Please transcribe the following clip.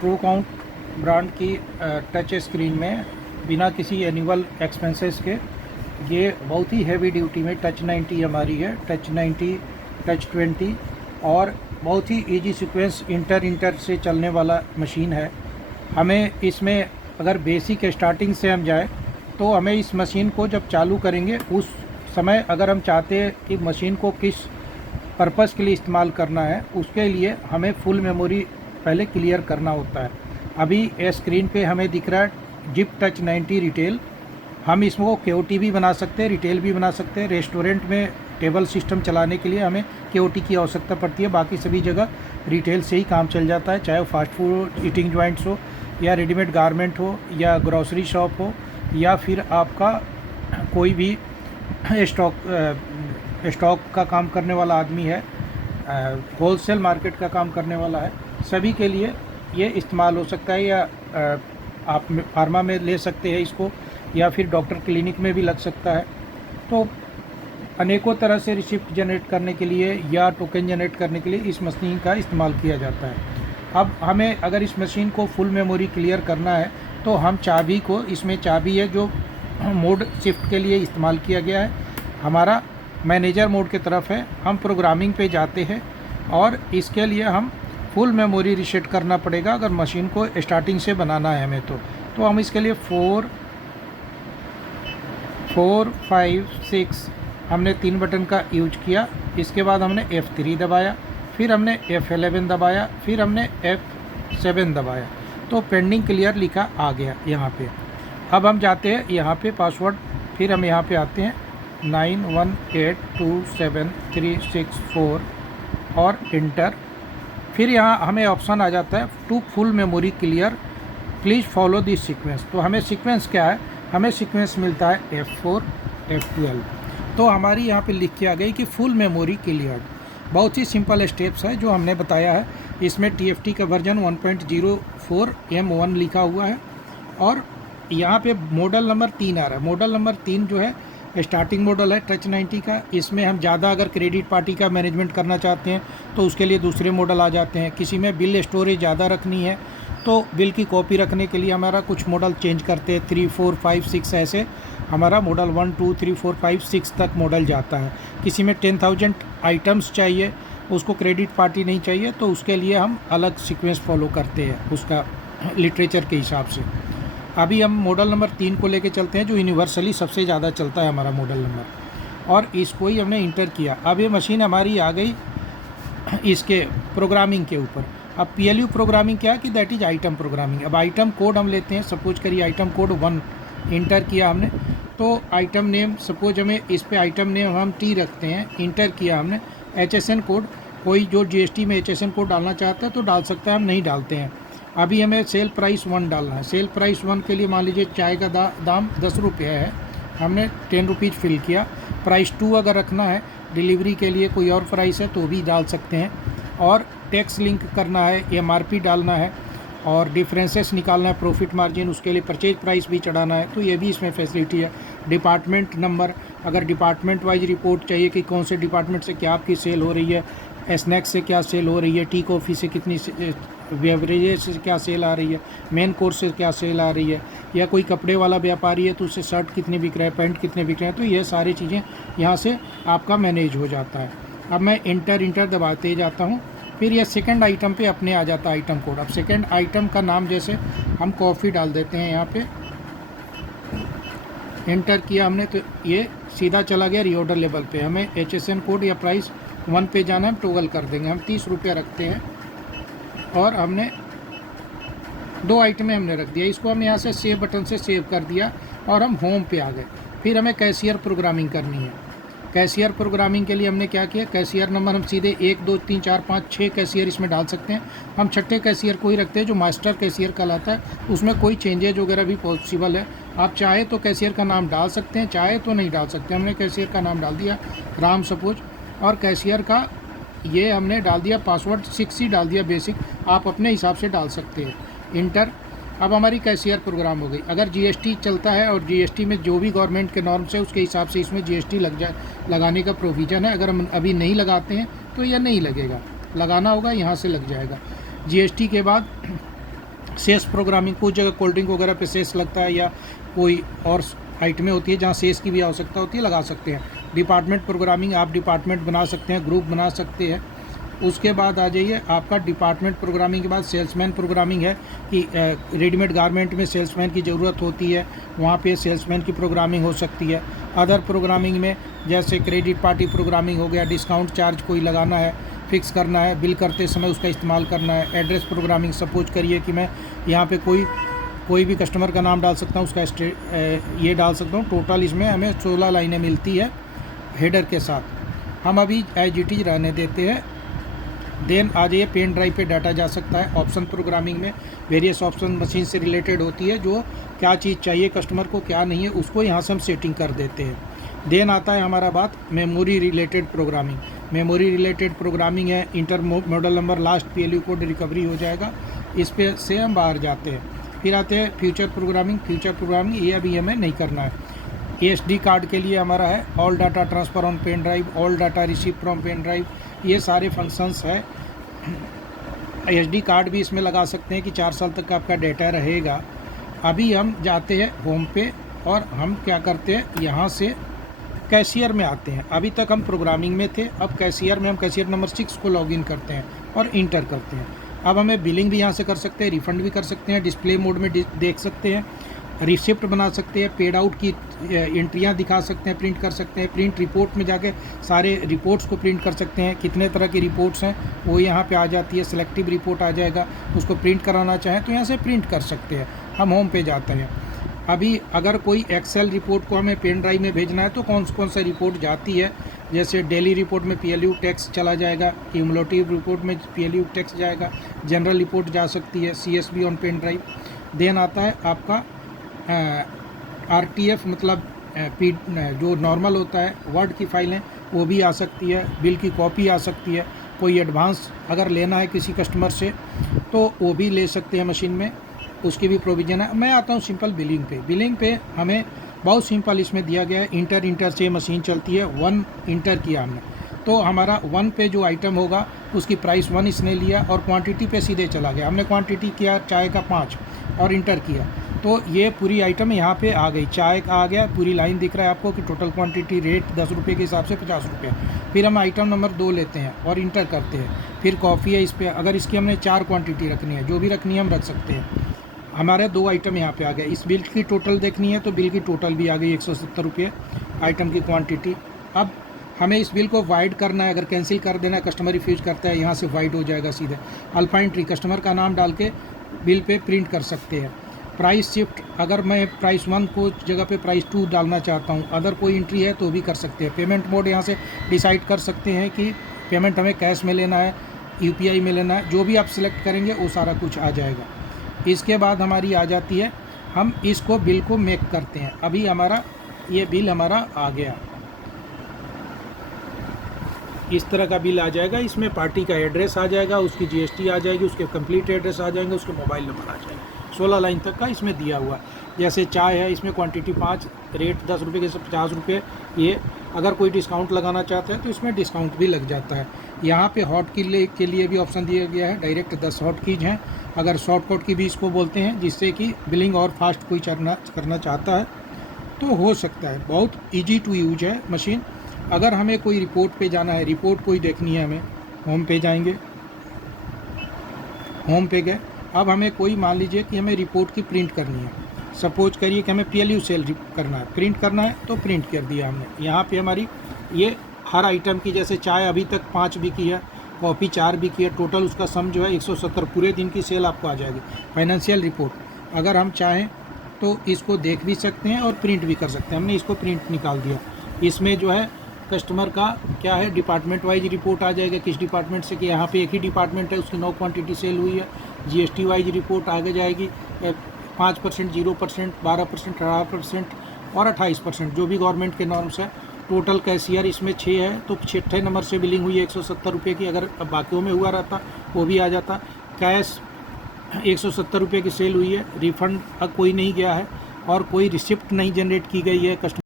True count brand की touch screen में बिना किसी एनुअल एक्सपेंसेस के ये बहुत ही हैवी ड्यूटी में टच 90 हमारी है, टच 90, टच 20 और बहुत ही इजी सीक्वेंस इंटर से चलने वाला मशीन है। हमें इसमें अगर बेसिक स्टार्टिंग से हम जाए तो हमें इस मशीन को जब चालू करेंगे उस समय अगर हम चाहते हैं कि मशीन को किस पर्पज़ के लिए इस्तेमाल करना है, उसके लिए हमें फुल मेमोरी पहले क्लियर करना होता है। अभी स्क्रीन पे हमें दिख रहा है जिप टच 90 रिटेल। हम इसको KOT भी बना सकते हैं, रिटेल भी बना सकते हैं। रेस्टोरेंट में टेबल सिस्टम चलाने के लिए हमें KOT की आवश्यकता पड़ती है, बाकी सभी जगह रिटेल से ही काम चल जाता है, चाहे वो फास्ट फूड ईटिंग जॉइंट्स हो या रेडीमेड गारमेंट हो या ग्रॉसरी शॉप हो या फिर आपका कोई भी स्टॉक का काम करने वाला आदमी है, होलसेल मार्केट का काम करने वाला है, सभी के लिए ये इस्तेमाल हो सकता है। या आप फार्मा में ले सकते हैं इसको या फिर डॉक्टर क्लिनिक में भी लग सकता है। तो अनेकों तरह से रिसिप्ट जनरेट करने के लिए या टोकन जनरेट करने के लिए इस मशीन का इस्तेमाल किया जाता है। अब हमें अगर इस मशीन को फुल मेमोरी क्लियर करना है तो हम चाबी को, इसमें चाबी है जो मोड शिफ्ट के लिए इस्तेमाल किया गया है, हमारा मैनेजर मोड की तरफ है। हम प्रोग्रामिंग पे जाते हैं और इसके लिए हम फुल मेमोरी रीसेट करना पड़ेगा अगर मशीन को स्टार्टिंग से बनाना है हमें तो हम इसके लिए 4, 5, 6 हमने 3 बटन का यूज किया। इसके बाद हमने F3 दबाया, फिर हमने F11 दबाया, फिर हमने F7 दबाया, तो पेंडिंग क्लियर लिखा आ गया यहाँ पे। अब हम जाते हैं यहाँ पे पासवर्ड, फिर हम यहाँ पे आते हैं 91827364 और इंटर। फिर यहाँ हमें ऑप्शन आ जाता है to full memory clear please follow this sequence. तो हमें सीक्वेंस क्या है, हमें सीक्वेंस मिलता है F4, F12। तो हमारी यहाँ पे लिख के आ गई कि फुल मेमोरी क्लियर। बहुत ही सिंपल स्टेप्स है जो हमने बताया है। इसमें TFT का वर्जन 1.04 M1 लिखा हुआ है और यहाँ पे मॉडल नंबर 3 आ रहा है। मॉडल नंबर 3 जो है स्टार्टिंग मॉडल है टच 90 का। इसमें हम ज़्यादा अगर क्रेडिट पार्टी का मैनेजमेंट करना चाहते हैं तो उसके लिए दूसरे मॉडल आ जाते हैं। किसी में बिल स्टोरेज ज़्यादा रखनी है तो बिल की कॉपी रखने के लिए हमारा कुछ मॉडल चेंज करते हैं, 3, 4, 5, 6 ऐसे हमारा मॉडल 1, 2, 3, 4, 5, 6 तक मॉडल जाता है। किसी में 10,000 आइटम्स चाहिए, उसको क्रेडिट पार्टी नहीं चाहिए, तो उसके लिए हम अलग सीक्वेंस फॉलो करते हैं उसका लिटरेचर के हिसाब से। अभी हम मॉडल नंबर 3 को लेके चलते हैं जो यूनिवर्सली सबसे ज़्यादा चलता है हमारा मॉडल नंबर, और इसको ही हमने इंटर किया। अब ये मशीन हमारी आ गई इसके प्रोग्रामिंग के ऊपर। अब PLU प्रोग्रामिंग क्या है कि दैट इज़ आइटम प्रोग्रामिंग। अब आइटम कोड हम लेते हैं, सपोज करिए आइटम कोड 1 इंटर किया हमने, तो आइटम नेम सपोज हमें इस पे आइटम नेम हम T रखते हैं, इंटर किया हमने। HSN कोड, कोई जो GST में HSN कोड डालना चाहता है तो डाल सकता है, हम नहीं डालते हैं। अभी हमें सेल प्राइस 1 डालना है। सेल प्राइस 1 के लिए मान लीजिए चाय का दाम 10 रुपये है, हमने 10 रुपीज़ फिल किया। प्राइस 2 अगर रखना है, डिलीवरी के लिए कोई और प्राइस है तो भी डाल सकते हैं। और टैक्स लिंक करना है, MRP डालना है और डिफरेंसेस निकालना है, प्रॉफिट मार्जिन, उसके लिए परचेज प्राइस भी चढ़ाना है, तो ये भी इसमें फैसिलिटी है। डिपार्टमेंट नंबर, अगर डिपार्टमेंट वाइज रिपोर्ट चाहिए कि कौन से डिपार्टमेंट से क्या आपकी सेल हो रही है, स्नैक्स से क्या सेल हो रही है, टी कॉफ़ी से कितनी, बेवरेजेस से क्या सेल आ रही है, मेन कोर्स से क्या सेल आ रही है, या कोई कपड़े वाला व्यापारी है तो उससे शर्ट कितने बिक रहे हैं, पैंट कितने बिक रहे हैं, तो ये सारी चीज़ें यहाँ से आपका मैनेज हो जाता है। अब मैं इंटर दबाते जाता हूँ, फिर ये सेकंड आइटम पे अपने आ जाता है आइटम कोड। अब सेकंड आइटम का नाम जैसे हम कॉफ़ी डाल देते हैं, यहाँ पे इंटर किया हमने तो ये सीधा चला गया रीऑर्डर लेवल पे। हमें HSN कोड या प्राइस 1 पे जाना, हम टॉगल कर देंगे। हम 30 रुपये रखते हैं और हमने 2 आइटमें हमने रख दिया। इसको हम यहाँ से सेव बटन से सेव कर दिया और हम होम पे आ गए। फिर हमें कैशियर प्रोग्रामिंग करनी है। कैशियर प्रोग्रामिंग के लिए हमने क्या किया, कैशियर नंबर हम सीधे 1, 2, 3, 4, 5, 6 कैशियर इसमें डाल सकते हैं। हम छठे कैशियर को ही रखते हैं जो मास्टर कैशियर कहलाता है, उसमें कोई चेंजेज वगैरह भी पॉसिबल है। आप चाहे तो कैशियर का नाम डाल सकते हैं, चाहे तो नहीं डाल सकते। हमने कैशियर का नाम डाल दिया राम सपोज, और कैशियर का ये हमने डाल दिया पासवर्ड 6 ही डाल दिया बेसिक, आप अपने हिसाब से डाल सकते हैं। इंटर। अब हमारी कैशियर प्रोग्राम हो गई। अगर GST चलता है और GST में जो भी गवर्नमेंट के नॉर्म्स है उसके हिसाब से इसमें GST लगाने का प्रोविज़न है। अगर हम अभी नहीं लगाते हैं तो यह नहीं लगेगा, लगाना होगा यहाँ से लग जाएगा। GST के बाद सेल्स प्रोग्रामिंग, कुछ जगह कोल्ड ड्रिंक वगैरह पे सेल्स लगता है या कोई और आइटमें होती है जहाँ सेल्स की भी आवश्यकता होती है, लगा सकते हैं। डिपार्टमेंट प्रोग्रामिंग, आप डिपार्टमेंट बना सकते हैं, ग्रुप बना सकते हैं। उसके बाद आ जाइए आपका डिपार्टमेंट प्रोग्रामिंग के बाद सेल्समैन प्रोग्रामिंग है कि रेडीमेड गारमेंट में सेल्समैन की ज़रूरत होती है, वहाँ पे सेल्समैन की प्रोग्रामिंग हो सकती है। अदर प्रोग्रामिंग में जैसे क्रेडिट पार्टी प्रोग्रामिंग हो गया, डिस्काउंट चार्ज कोई लगाना है, फिक्स करना है, बिल करते समय उसका इस्तेमाल करना है। एड्रेस प्रोग्रामिंग, सपोज करिए कि मैं यहाँ पे कोई भी कस्टमर का नाम डाल सकता हूँ, उसका ये डाल सकता हूँ। टोटल इसमें हमें 16 लाइनें मिलती है हेडर के साथ। हम अभी एज इट इज रहने देते हैं। देन आ जाइए पेन ड्राइव पे डाटा जा सकता है। ऑप्शन प्रोग्रामिंग में वेरियस ऑप्शन मशीन से रिलेटेड होती है, जो क्या चीज़ चाहिए कस्टमर को क्या नहीं है उसको यहाँ से हम सेटिंग कर देते हैं। देन आता है हमारा बात memory related programming. Memory related programming है, inter model number last PLU code recovery हो जाएगा, इस पे से हम बाहर जाते हैं। फिर आते हैं फ्यूचर प्रोग्रामिंग। फ्यूचर प्रोग्रामिंग ये अभी हमें नहीं करना है। SD कार्ड के लिए हमारा है all data transfer on pen drive, all data receive from pen drive, ये सारे फंक्शंस है। SD कार्ड भी इसमें लगा सकते हैं कि 4 साल तक का आपका डेटा रहेगा। अभी हम जाते हैं होम पे और हम क्या करते हैं, यहाँ से कैशियर में आते हैं। अभी तक हम प्रोग्रामिंग में थे, अब कैशियर में हम कैशियर नंबर 6 को लॉगिन करते हैं और इंटर करते हैं। अब हमें बिलिंग भी यहाँ से कर सकते हैं, रिफ़ंड भी कर सकते हैं, डिस्प्ले मोड में देख सकते हैं, रिसिप्ट बना सकते हैं, पेड आउट की एंट्रियाँ दिखा सकते हैं, प्रिंट कर सकते हैं, प्रिंट रिपोर्ट में जाके सारे रिपोर्ट्स को प्रिंट कर सकते हैं। कितने तरह की रिपोर्ट्स हैं वो यहाँ पे आ जाती है, सिलेक्टिव रिपोर्ट आ जाएगा, उसको प्रिंट कराना चाहें तो यहाँ से प्रिंट कर सकते हैं। हम होम पे जाते हैं। अभी अगर कोई एक्सेल रिपोर्ट को हमें पेन ड्राइव में भेजना है तो कौन सा रिपोर्ट जाती है, जैसे डेली रिपोर्ट में PLU टेक्स्ट चला जाएगा, क्यूमुलेटिव रिपोर्ट में PLU टेक्स्ट जाएगा, जनरल रिपोर्ट जा सकती है, CSV on pen drive. Then आता है आपका RTF मतलब जो नॉर्मल होता है, वर्ड की फाइलें वो भी आ सकती है, बिल की कॉपी आ सकती है। कोई एडवांस अगर लेना है किसी कस्टमर से तो वो भी ले सकते हैं मशीन में, उसकी भी प्रोविज़न है। मैं आता हूँ सिंपल बिलिंग पे। बिलिंग पे हमें बहुत सिंपल इसमें दिया गया है, इंटर से मशीन चलती है। 1 इंटर किया हमने तो हमारा 1 पे जो आइटम होगा उसकी प्राइस 1 इसने लिया और क्वांटिटी पे सीधे चला गया। हमने क्वांटिटी किया चाय का 5 और इंटर किया तो ये पूरी आइटम यहाँ पे आ गई, चाय का आ गया, पूरी लाइन दिख रहा है आपको कि टोटल क्वांटिटी रेट 10 रुपये के हिसाब से 50 रुपये। फिर हम आइटम नंबर 2 लेते हैं और इंटर करते हैं। फिर कॉफ़ी है, इस पर अगर इसकी हमने 4 क्वांटिटी रखनी है, जो भी रखनी है हम रख सकते हैं। हमारे 2 आइटम यहाँ पे आ गए। इस बिल की टोटल देखनी है तो बिल की टोटल भी आ गई 170 रुपये आइटम की क्वांटिटी। अब हमें इस बिल को वाइड करना है, अगर कैंसिल कर देना है, कस्टमर रिफ्यूज़ करता है, यहाँ से वाइड हो जाएगा सीधे। अल्फा एंट्री, कस्टमर का नाम डाल के बिल पे प्रिंट कर सकते हैं। प्राइस शिफ्ट, अगर मैं प्राइस 1 को जगह पे प्राइस 2 डालना चाहता हूँ, अदर कोई एंट्री है तो भी कर सकते हैं। पेमेंट मोड यहाँ से डिसाइड कर सकते हैं कि पेमेंट हमें कैश में लेना है, UPI में लेना है, जो भी आप सिलेक्ट करेंगे वो सारा कुछ आ जाएगा। इसके बाद हमारी आ जाती है, हम इसको बिल को मेक करते हैं। अभी हमारा ये बिल हमारा आ गया, इस तरह का बिल आ जाएगा। इसमें पार्टी का एड्रेस आ जाएगा, उसकी GST आ जाएगी, उसके कंप्लीट एड्रेस आ जाएंगे, उसके मोबाइल नंबर आ जाएगा। 16 लाइन तक का इसमें दिया हुआ। जैसे चाय है, इसमें क्वांटिटी 5, रेट 10 रुपये के 50 रुपये। ये अगर कोई डिस्काउंट लगाना चाहते हैं तो इसमें डिस्काउंट भी लग जाता है। यहाँ पे हॉट की के लिए भी ऑप्शन दिया गया है, डायरेक्ट 10 हॉट कीज हैं। अगर शॉर्टकट की भी इसको बोलते हैं, जिससे कि बिलिंग और फास्ट कोई करना चाहता है तो हो सकता है। बहुत ईजी टू यूज है मशीन। अगर हमें कोई रिपोर्ट पे जाना है, रिपोर्ट कोई देखनी है हमें, होम पे जाएंगे, होम पे गए। अब हमें कोई मान लीजिए कि हमें रिपोर्ट की प्रिंट करनी है, सपोज करिए कि हमें PLU सेल करना है, प्रिंट करना है तो प्रिंट कर दिया हमने। यहाँ पे हमारी ये हर आइटम की, जैसे चाय अभी तक 5 बिकी है, कॉफ़ी 4 बिकी है, टोटल उसका सम जो है 170 पूरे दिन की सेल आपको आ जाएगी। फाइनेंशियल रिपोर्ट अगर हम चाहें तो इसको देख भी सकते हैं और प्रिंट भी कर सकते हैं। हमने इसको प्रिंट निकाल दिया। इसमें जो है कस्टमर का क्या है, डिपार्टमेंट वाइज रिपोर्ट आ जाएगा, किस डिपार्टमेंट से, कि यहाँ पे एक ही डिपार्टमेंट है, उसकी 9 क्वांटिटी सेल हुई है। GST वाइज रिपोर्ट आगे जाएगी, 5%, 0%, 12%, 18% और 28%, जो भी गवर्नमेंट के नॉर्म्स है। टोटल कैशियर इसमें 6 है तो 6ठे नंबर से बिलिंग हुई है 170 रुपये की। अगर बाकियों में हुआ रहता वो भी आ जाता। कैश 170 रुपये की सेल हुई है, रिफ़ंड अब कोई नहीं गया है और कोई रिसिप्ट नहीं जनरेट की गई है कस्टमर